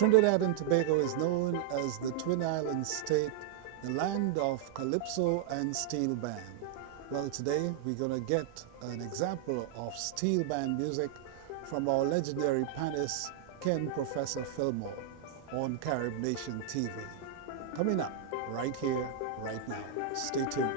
Trinidad and Tobago is known as the Twin Islands state, the land of calypso and steel band. Well, today we're going to get an example of steel band music from our legendary pannist, Professor Philmore, on Carib Nation TV. Coming up right here, right now. Stay tuned.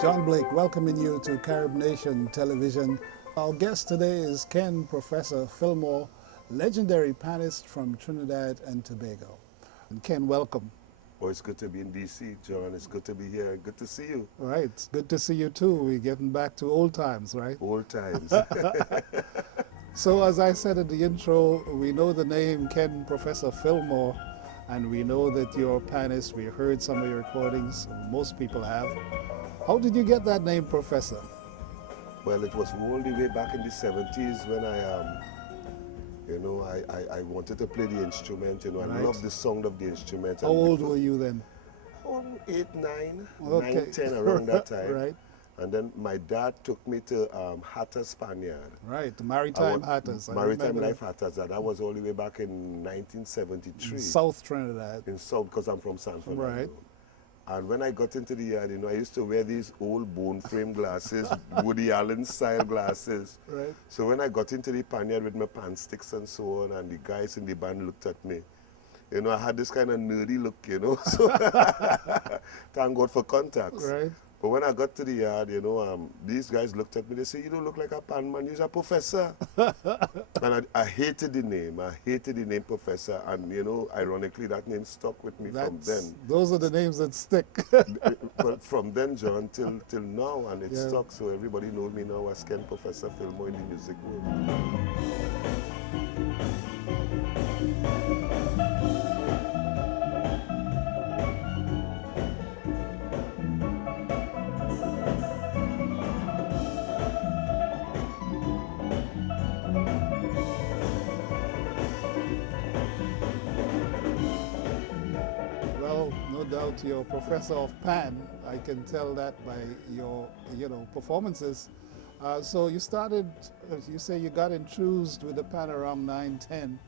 John Blake, welcoming you to Carib Nation Television. Our guest today is Professor Philmore, legendary pannist from Trinidad and Tobago. And Ken, welcome. Oh, it's good to be in D.C., John. It's good to be here. Good to see you. Right. It's good to see you too. We're getting back to old times, right? Old times. So as I said in the intro, we know the name Professor Philmore, and we know that you're a pannist. We heard some of your recordings. Most people have. How did you get that name, Professor? Well, it was all the way back in the 70s when I wanted to play the instrument. I loved the sound of the instrument. How old were you then? 8, 9, okay. 9, 10, around that time. Right. And then my dad took me to Hatter's Spaniard. Right, the Maritime Hatters. Maritime Life Hatters. That was all the way back in 1973. In South Trinidad. In South, because I'm from San Fernando. Right. And when I got into the yard, I used to wear these old bone frame glasses, Woody Allen style glasses. Right. So when I got into the panniard with my pan sticks and so on, and the guys in the band looked at me, I had this kind of nerdy look, So thank God for contacts. Right. But when I got to the yard, these guys looked at me, they said, "You don't look like a pan man, you're a professor." And I hated the name. I hated the name Professor. And, ironically, that name stuck with me from then. Those are the names that stick. But from then, John, till now, and it stuck. So everybody knows me now as Professor Philmore in the music world. You're a professor of pan. I can tell that by your, performances. So you started, you say you got enthused with the pan around 9, 10.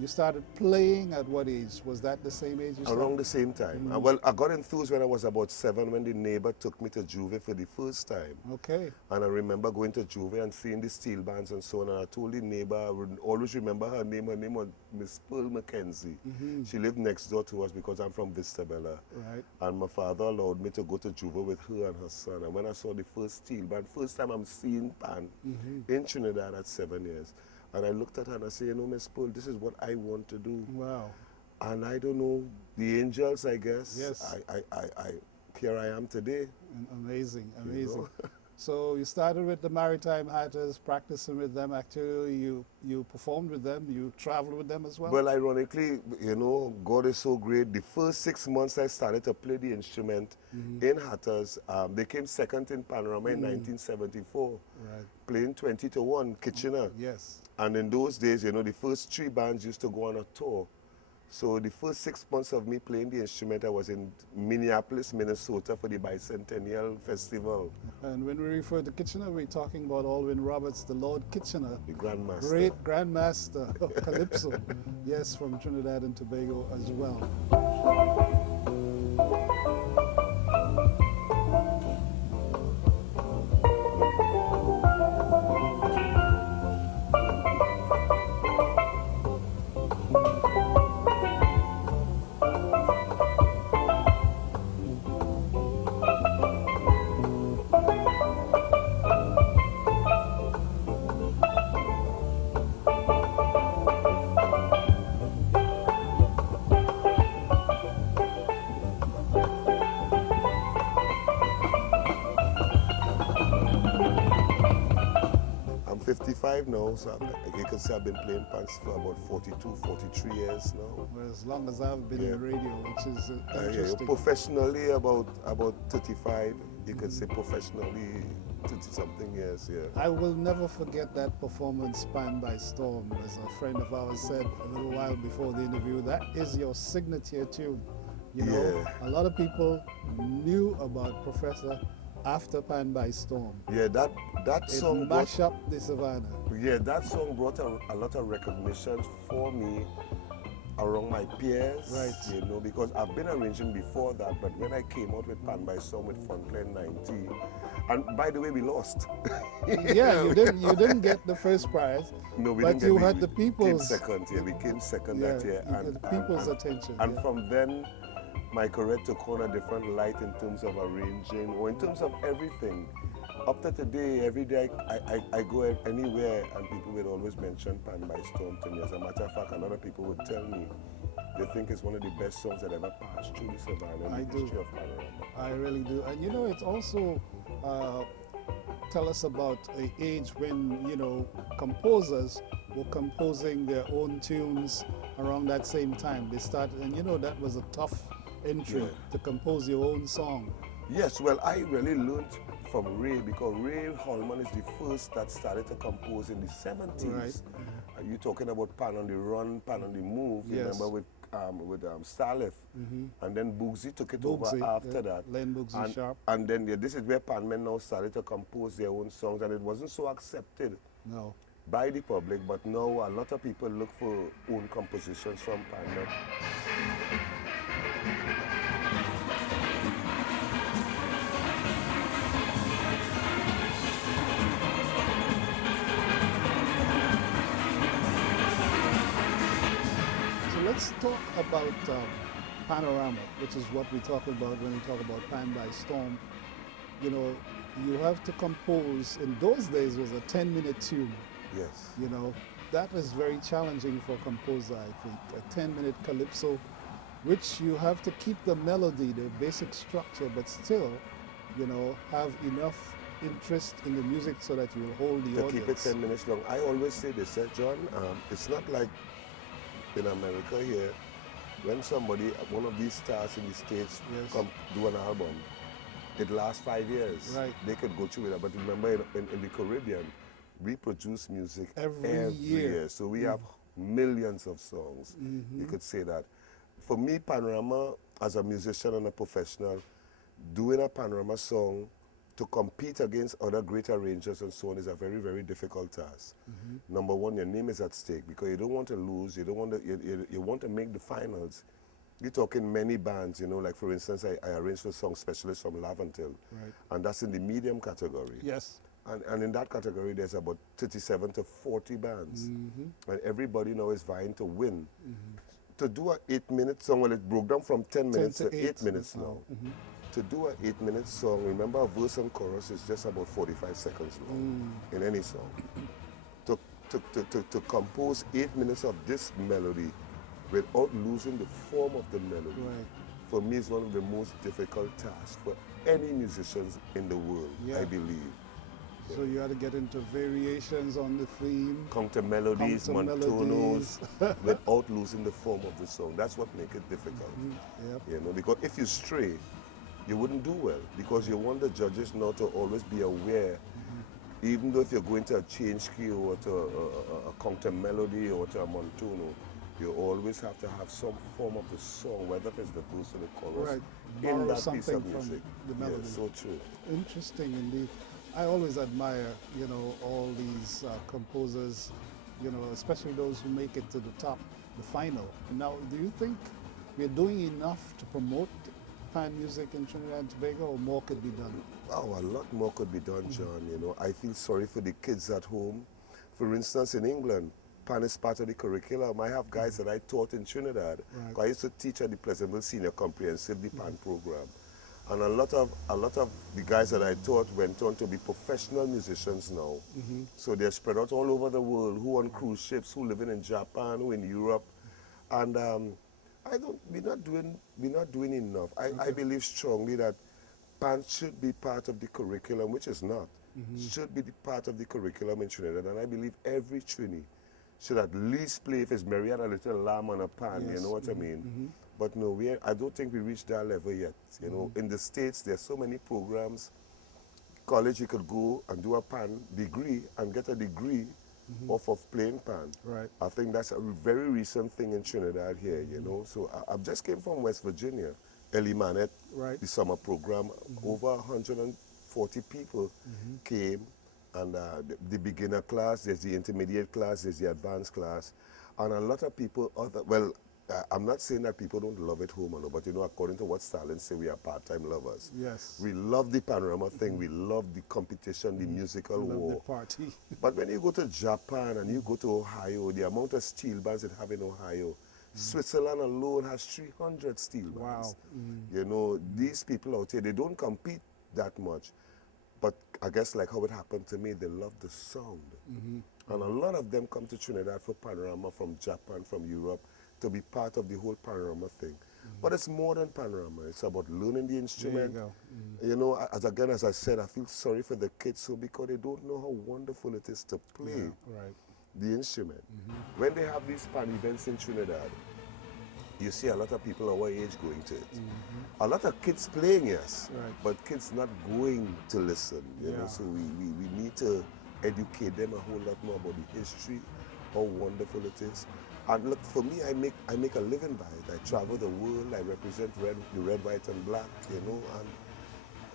You started playing at what age? Was that the same age you started? Around the same time. Well, I got enthused when I was about 7 when the neighbor took me to Juve for the first time. Okay. And I remember going to Juve and seeing the steel bands and so on. And I told the neighbor, I would always remember her name. Her name was Miss Pearl Mackenzie. She lived next door to us because I'm from Vistabella. Right. And my father allowed me to go to Juve with her and her son. And when I saw the first steel band, first time I'm seeing pan in Trinidad at 7 years. And I looked at her and I said, Miss Pearl, this is what I want to do. Wow. And I don't know, the angels, I guess. Yes. Here I am today. Amazing, amazing. So you started with the Maritime Hatters, practicing with them. Actually, you performed with them. You traveled with them as well? Well, ironically, God is so great. The first 6 months I started to play the instrument in Hatters. They came second in Panorama in 1974. Right. Playing 20-1, Kitchener. Yes. And in those days, the first 3 bands used to go on a tour. So the first 6 months of me playing the instrument, I was in Minneapolis, Minnesota for the Bicentennial Festival. And when we refer to Kitchener, we're talking about Alwyn Roberts, the Lord Kitchener. The Grandmaster. Great Grandmaster of Calypso. Yes, from Trinidad and Tobago as well. 35 now, so you can say I've been playing pans for about 42, 43 years now. Well, as long as I've been Yeah. in radio, which is Yeah, interesting. professionally about 35, you could say professionally 30 something years, yeah. I will never forget that performance, Pan by Storm. As a friend of ours said a little while before the interview, that is your signature tune. You know, Yeah. a lot of people knew about Professor after Pan by Storm. Yeah, that It song mashed up the savannah. that song brought a lot of recognition for me around my peers, Right. you know, because I've been arranging before that, but when I came out with Pan by Storm with Frontline 90, and by the way, we lost. Yeah, you didn't get the first prize, No, we but didn't you get had the we people's came second, yeah, we came second yeah, that year. you had the people's attention. And yeah. from then, my career took on a different light in terms of arranging or in terms of everything. Up to today, every day I go anywhere and people would always mention Pan by Storm to me. As a matter of fact, a lot of people would tell me they think it's one of the best songs that ever passed through the savannah in the history of Panorama. I really do. And you know, it's also tell us about an age when, you know, composers were composing their own tunes around that same time. They started, and you know, that was a tough entry to compose your own song. Yes, well, I really learned from Ray because Ray Holman is the first that started to compose in the 70s. Right. You talking about Pan on the Run, Pan on the Move, Yes. remember with Starlift, and then Boogsy took it Boogsy, over after yeah. that. Len Boogsy and, Sharp. And then this is where Panmen now started to compose their own songs, and it wasn't so accepted No. by the public, but now a lot of people look for own compositions from Panmen. Let's talk about panorama, which is what we talk about when we talk about Pan by Storm. You know, you have to compose, in those days was a 10-minute tune. Yes. You know, that is very challenging for a composer, I think. A 10-minute calypso, which you have to keep the melody, the basic structure, but still, you know, have enough interest in the music so that you will hold the To audience. keep it 10 minutes long. I always say this, John, it's not like in America here, when somebody, one of these stars in the States, Yes. come do an album, it lasts 5 years. Right. They could go through with that. But remember, in the Caribbean, we produce music Every year. So we have millions of songs. You could say that. For me, Panorama, as a musician and a professional, doing a Panorama song to compete against other great arrangers and so on is a very, very difficult task. Number one, your name is at stake because you don't want to lose. You don't want to. You want to make the finals. You're talking many bands, you know. Like for instance, I arranged for Song Specialist from Laventil, Right. and that's in the medium category. Yes. And in that category, there's about 37 to 40 bands, and everybody now is vying to win. To do an 8-minute song, well, it broke down from 10 minutes to 8 minutes now. To do an 8-minute song, remember a verse and chorus is just about 45 seconds long in any song. To compose 8 minutes of this melody without losing the form of the melody, Right. for me is one of the most difficult tasks for any musicians in the world, Yeah. I believe. So you had to get into variations on the theme. Counter melodies, Counter montonos, without losing the form of the song. That's what makes it difficult. Yep. You know, because if you stray, you wouldn't do well because you want the judges now to always be aware, even though if you're going to a change key or to a counter melody or to a montuno, you always have to have some form of the song, whether it's the verse or the chorus, Right. in Borrow that piece something of from music. the melody. Yeah, so true. Interesting indeed. I always admire, you know, all these composers, you know, especially those who make it to the top, the final. Now, do you think we're doing enough to promote pan music in Trinidad and Tobago, or more could be done? Oh, a lot more could be done, John. You know, I feel sorry for the kids at home. For instance, in England, pan is part of the curriculum. I have guys that I taught in Trinidad. Right. I used to teach at the Pleasantville Senior Comprehensive, the pan program. And a lot of the guys that I taught went on to be professional musicians now. So they're spread out all over the world, who on cruise ships, who living in Japan, who in Europe. And we're not doing enough. I believe strongly that pan should be part of the curriculum, which is not. should be the part of the curriculum in Trinidad, and I believe every Trini should at least play, if it's Mary had a little lamb on a pan, you know what I mean? But no, I don't think we reached that level yet. You know, in the States, there's so many programs. College, you could go and do a pan degree and get a degree off of playing pan. Right. I think that's a very recent thing in Trinidad here, you know. So I just came from West Virginia, Ellie Manet, Right. the summer program. Over 140 people came, and the beginner class, there's the intermediate class, there's the advanced class, and a lot of people, I'm not saying that people don't love it home, but you know, according to what Stalin say, we are part-time lovers. Yes. We love the panorama thing, we love the competition, the musical Love war. the party. But when you go to Japan and you go to Ohio, the amount of steel bands it have in Ohio, Switzerland alone has 300 steel bands. Wow. You know, these people out here, they don't compete that much. But I guess like how it happened to me, they love the sound. And a lot of them come to Trinidad for panorama from Japan, from Europe, to be part of the whole panorama thing. But it's more than panorama. It's about learning the instrument. There you go. You know, as I said, I feel sorry for the kids so because they don't know how wonderful it is to play Right. the instrument. When they have these pan events in Trinidad, you see a lot of people our age going to it. A lot of kids playing, yes, Right. but kids not going to listen. You know, Yeah. so we need to educate them a whole lot more about the history, how wonderful it is. And look, for me, I make a living by it. I travel the world. I represent the red, white, and black. You know, and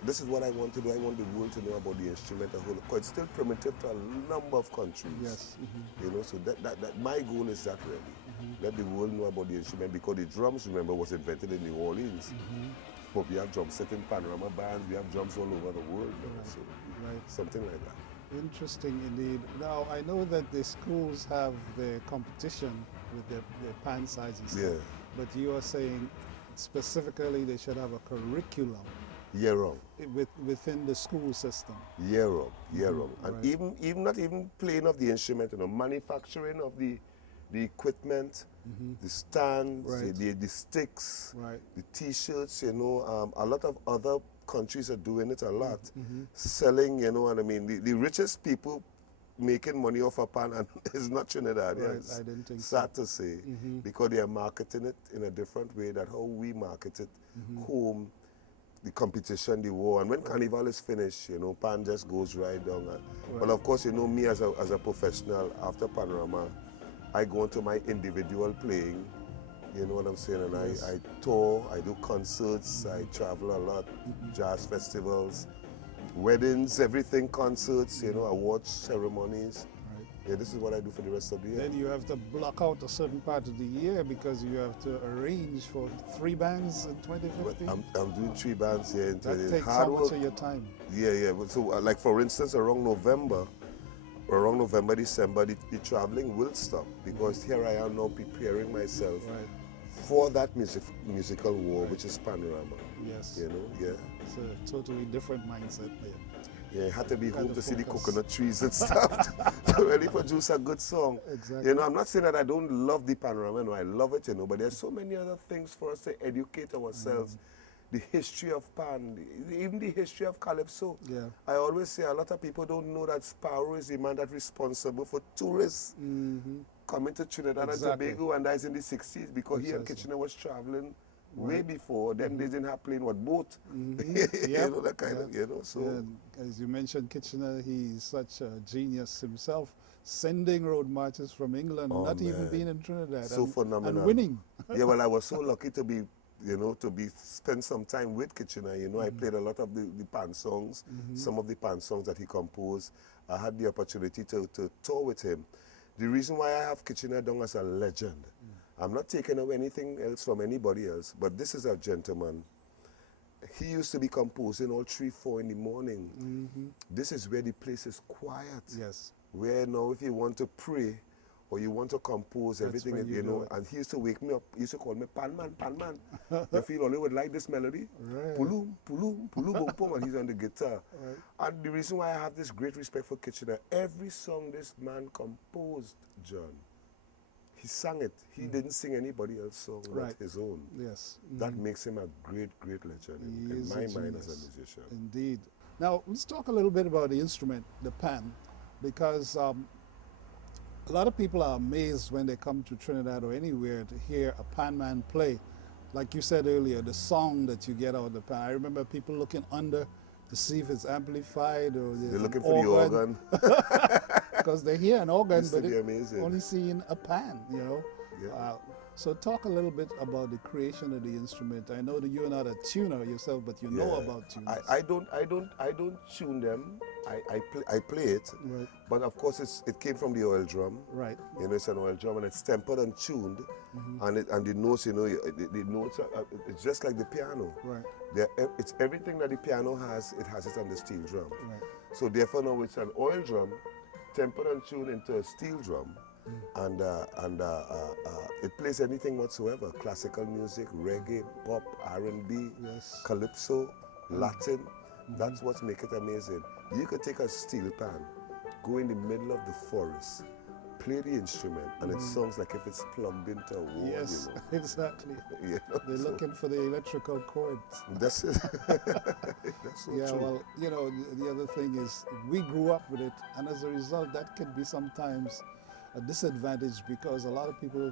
this is what I want to do. I want the world to know about the instrument a whole lot. 'Cause it's still primitive to a number of countries. Yes. You know, so that my goal is that really. Let the world know about the instrument, because the drums, remember, was invented in New Orleans. But we have drums set in panorama bands. We have drums all over the world. You know, so Right. something like that. Interesting indeed. Now, I know that the schools have their competition with their pan sizes. Yeah. But you are saying specifically they should have a curriculum Year round. within the school system. Year round. Year round. And Right. even not even playing of the instrument, you know, manufacturing of the equipment, the stands, Right. the sticks, Right. the T-shirts, you know, a lot of other countries are doing it a lot, selling, you know what I mean. The richest people making money off a pan and is not Trinidadians. Right, I didn't think so. Sad to say, because they are marketing it in a different way than how we market it home, the competition, the war. And when Carnival is finished, you know, pan just goes right down. But of course, you know, me as a professional, after Panorama, I go into my individual playing, you know what I'm saying, and I tour, I do concerts, I travel a lot, jazz festivals, weddings, everything, concerts, you know, award ceremonies. Right. Yeah, this is what I do for the rest of the year. Then you have to block out a certain part of the year because you have to arrange for 3 bands in 2015. I'm doing 3 bands here. That takes hard how much work. of your time? Yeah. So, like for instance, around November, December, the traveling will stop, because here I am now preparing myself Right. for that musical war, which is Panorama. Yes. You know, yeah. It's a totally different mindset there. Yeah, it had to be Kind home of to see the focus. coconut trees and stuff to really produce a good song. Exactly. You know, I'm not saying that I don't love the panorama, no, I love it, you know, but there's so many other things for us to educate ourselves. The history of pan, even the history of calypso. Yeah. I always say a lot of people don't know that Sparrow is the man that's responsible for tourists coming to Trinidad Exactly. and Tobago, and that is in the 60s, because he and Precisely. Kitchener was traveling way before. Them they didn't have plane, what, boat? You Yep. know, that kind of, you know, so. Yeah, as you mentioned, Kitchener, he's such a genius himself, sending road marches from England, Oh, not even man. being in Trinidad. So and, phenomenal. And winning. Yeah, well, I was so lucky to be, you know, spend some time with Kitchener. You know, I played a lot of the pan songs, some of the pan songs that he composed. I had the opportunity to tour with him. The reason why I have Kitchener down as a legend, I'm not taking away anything else from anybody else, but this is a gentleman. He used to be composing all 3, 4 in the morning. This is where the place is quiet. Yes. Where now if you want to pray or you want to compose, That's everything, when you you do know, it. and he used to wake me up, he used to call me pan man. You feel only would like this melody? Right. Pulum, pulum, pulum, boom, boom, and he's on the guitar. And the reason why I have this great respect for Kitchener, every song this man composed, John, he sang it. He didn't sing anybody else's song, Right. not his own. Yes. That makes him a great, great legend He in is my a mind as a genius. musician. Indeed. Now, let's talk a little bit about the instrument, the pan, because a lot of people are amazed when they come to Trinidad or anywhere to hear a pan man play. Like you said earlier, the song that you get out of the pan. I remember people looking under to see if it's amplified or there's They're looking an for the organ. because they hear an organ, Used to but be it amazing. only seeing a pan, you know. Yeah. So talk a little bit about the creation of the instrument. I know that you're not a tuner yourself, but you know about tuners. I don't tune them. I play it. Right. But of course it came from the oil drum. Right. You know, it's an oil drum and it's tempered and tuned, and the notes, you know, the notes are, it's just like the piano. Right. It's everything that the piano has. It has it on the steel drum. Right. So therefore now it's an oil drum, tempered and tuned into a steel drum, and it plays anything whatsoever: classical music, reggae, pop, R&B, Yes. calypso, Latin. That's what makes it amazing. You could take a steel pan, go in the middle of the forest, play the instrument, and it sounds like if it's plugged into a wall. Yes, You know? exactly. You know, They're so looking for the electrical cords. that's it. That's so Yeah, true. well, you know, the other thing is we grew up with it, and as a result, that can be sometimes a disadvantage because a lot of people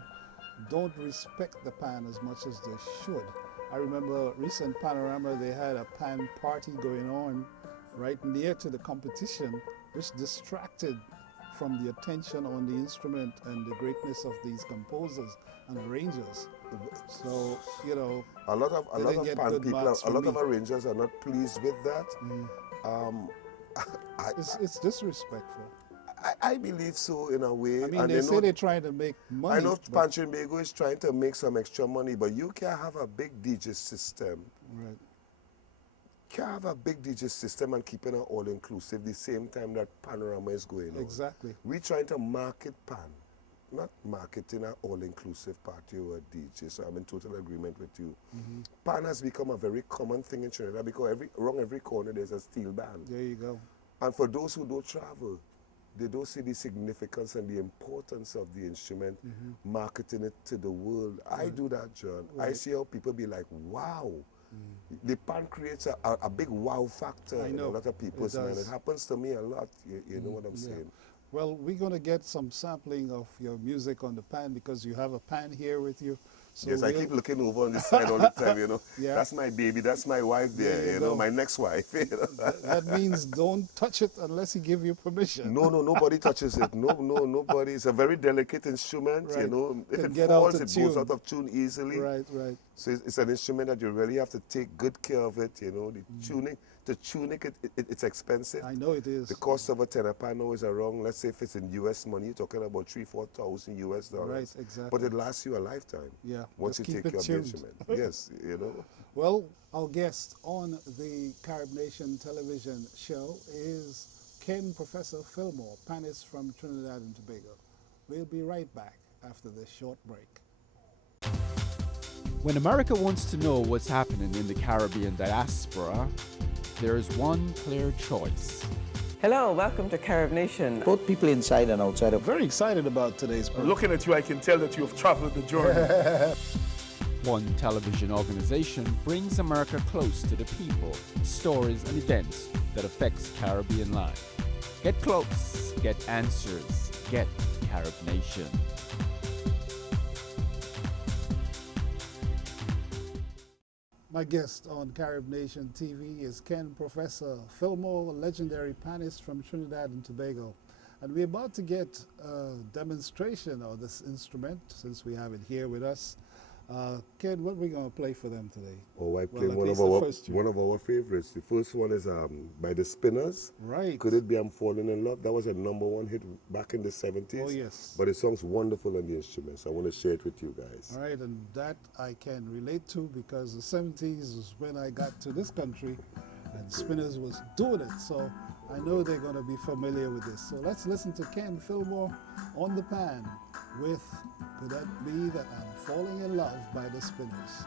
don't respect the pan as much as they should. I remember recent Panorama, they had a pan party going on right near to the competition, which distracted from the attention on the instrument and the greatness of these composers and arrangers. So, you know, A lot of They didn't get pan good people, marks a from lot of me. arrangers are not pleased with that. it's disrespectful. I believe so in a way. I mean, and they say know, they're trying to make money. I know but- Pan Trinbago is trying to make some extra money, but you can't have a big DJ system. Right. Can't have a big DJ system and keeping it all inclusive the same time that Panorama is going on. Exactly. We're trying to market Pan, not marketing an all-inclusive party or a DJ. So I'm in total agreement with you. Pan has become a very common thing in Trinidad because around every corner there's a steel band. There you go. And for those who don't travel, they don't see the significance and the importance of the instrument, marketing it to the world. I do that, John. I see how people be like, wow. The pan creates a big wow factor I in a know. lot of people's It mind. does. It happens to me a lot, you know what I'm Yeah. saying? Well, we're going to get some sampling of your music on the pan because you have a pan here with you. So Yes, I we'll- keep looking over on the side all the time, you know. Yeah. That's my baby, that's my wife there, There you you know, go. my next wife. You know? That means don't touch it unless he give you permission. No, nobody touches it. No, nobody. It's a very delicate instrument, you Right. know. If Can it get out falls, of it goes tune. out of tune easily. Right, right. So it's an instrument that you really have to take good care of it, you know. The tuning, to tune it's expensive. I know it is. The cost of a tenor piano is around, let's say if it's in US money, you're talking about $3,000-4,000 US dollars. Right, exactly. But it lasts you a lifetime. Yeah, Once just you keep take it your tuned. instrument. Yes, you know. Well, our guest on the Carib Nation television show is Professor Philmore, panist from Trinidad and Tobago. We'll be right back after this short break. When America wants to know what's happening in the Caribbean diaspora, there is one clear choice. Hello, welcome to Carib Nation. Both people inside and outside of Very excited about today's program. Looking at you, I can tell that you have traveled the journey. One television organization brings America close to the people, stories, and events that affects Caribbean life. Get close, get answers, get Carib Nation. My guest on Carib Nation TV is Professor Philmore, legendary panist from Trinidad and Tobago. And we're about to get a demonstration of this instrument since we have it here with us. Ken, what are we going to play for them today? Oh, I Well, played at one least of the our first two. one of our favorites. The first one is by the Spinners. Right. Could It Be I'm Falling in Love? That was a #1 hit back in the 70s. Oh, yes. But it sounds wonderful on the instruments. I want to share it with you guys. All right, and that I can relate to because the 70s is when I got to this country and Spinners was doing it. So I know they're going to be familiar with this. So let's listen to Ken Philmore on the pan with Could That Be That I'm Falling in Love by the Spinners.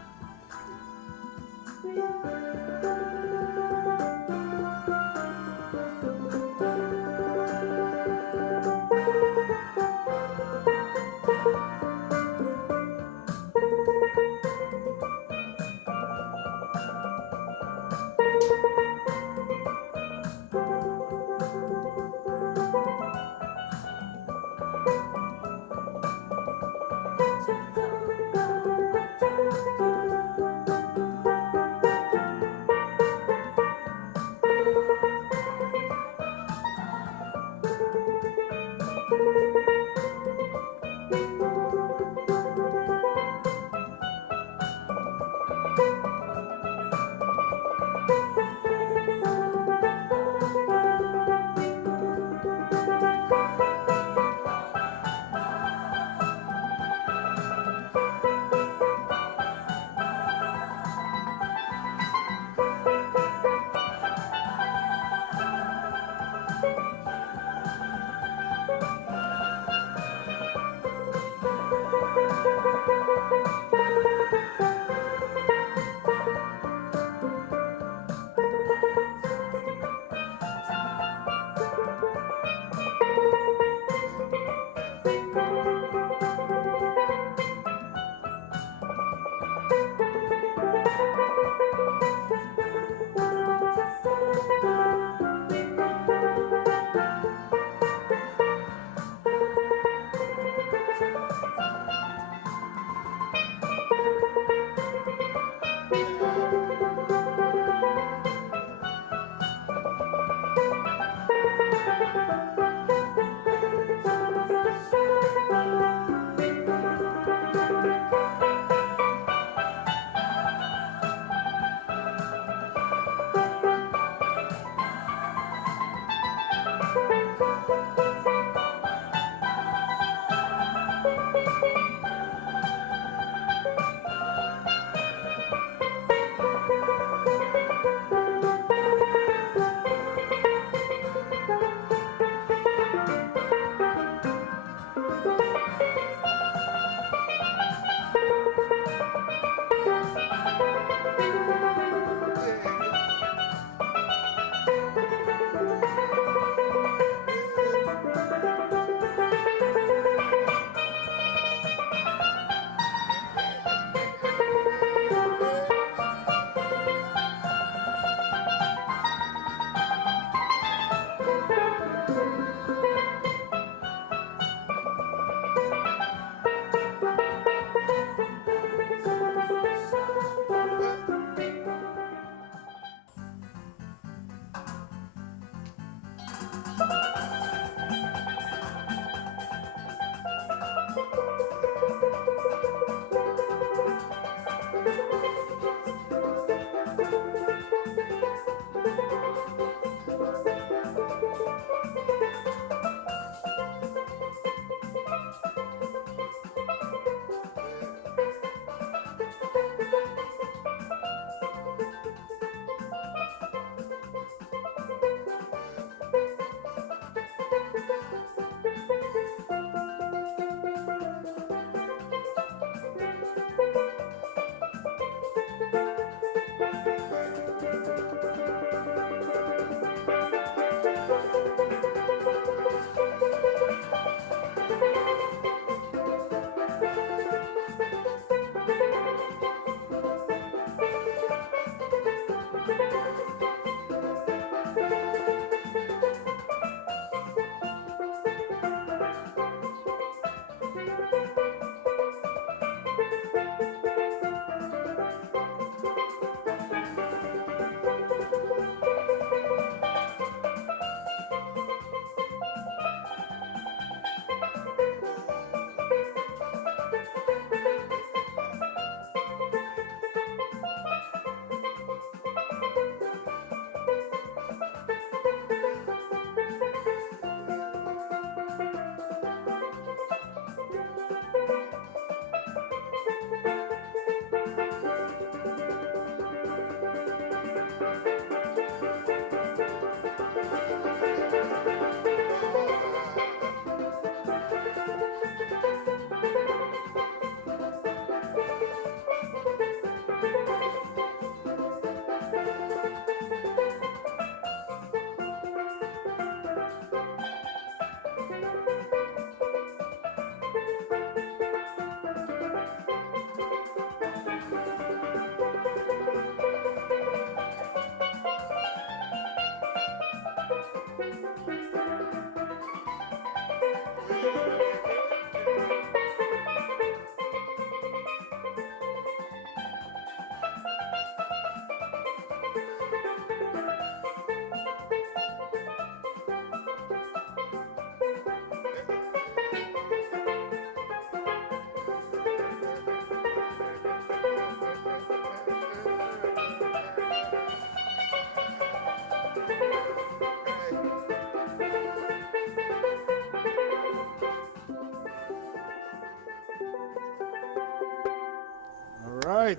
All right.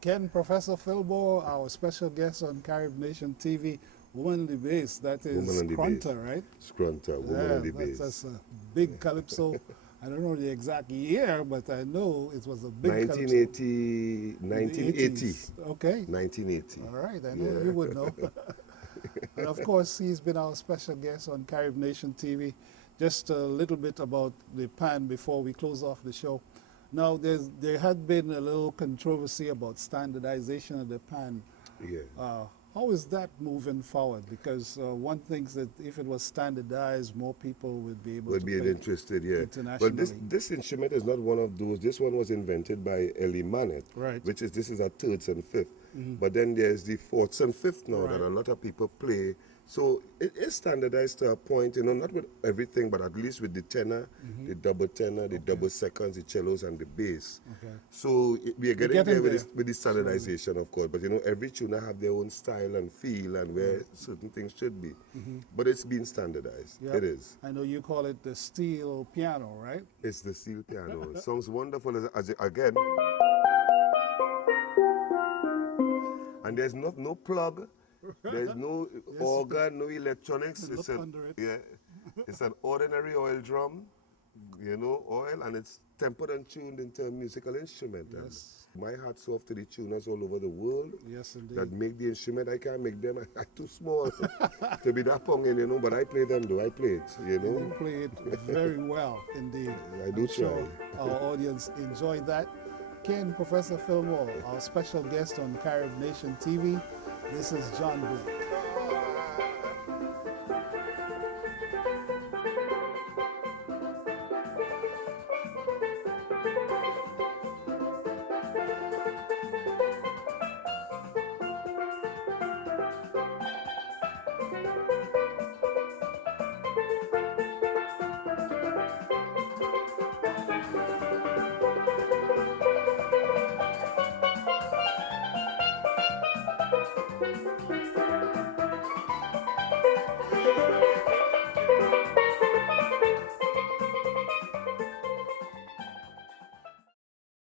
Ken, Professor Philmore, our special guest on Carib Nation TV, Woman on the Bass. That is Woman on the Scrunta, Bass. right? Scrunta, Woman on the Bass. That's a big calypso. I don't know the exact year, but I know it was a big 1980, calypso. 1980. 80s. Okay. 1980. All right, I know you would know. And of course, he's been our special guest on Carib Nation TV. Just a little bit about the pan before we close off the show. Now, there had been a little controversy about standardization of the pan. Yeah. How is that moving forward? Because one thinks that if it was standardized, more people would be able to play interested, yeah. internationally. But this instrument is not one of those. This one was invented by Elie Manet, Right. this is a thirds and fifth. But then there's the fourths and fifth now that Right. a lot of people play. So it is standardized to a point, not with everything, but at least with the tenor, the double tenor, the double seconds, the cellos, and the bass. Okay. So we are getting there getting with the standardization, of course. But every tuner have their own style and feel and where certain things should be. But it's been standardized. Yep. It is. I know you call it the steel piano, right? It's the steel piano. It sounds wonderful again. And there's no plug. There's no organ, no electronics. Look under it. Yeah, it's an ordinary oil drum, oil, and it's tempered and tuned into a musical instrument. Yes. And my hat's off to the tuners all over the world Yes, indeed. that make the instrument. I can't make them. I'm too small to be that ponging, but I play them though. I play it, You play it very well indeed. I do I'm sure try. our audience enjoyed that. Ken, Professor Philmore, our special guest on Carib Nation TV. This is John Blake.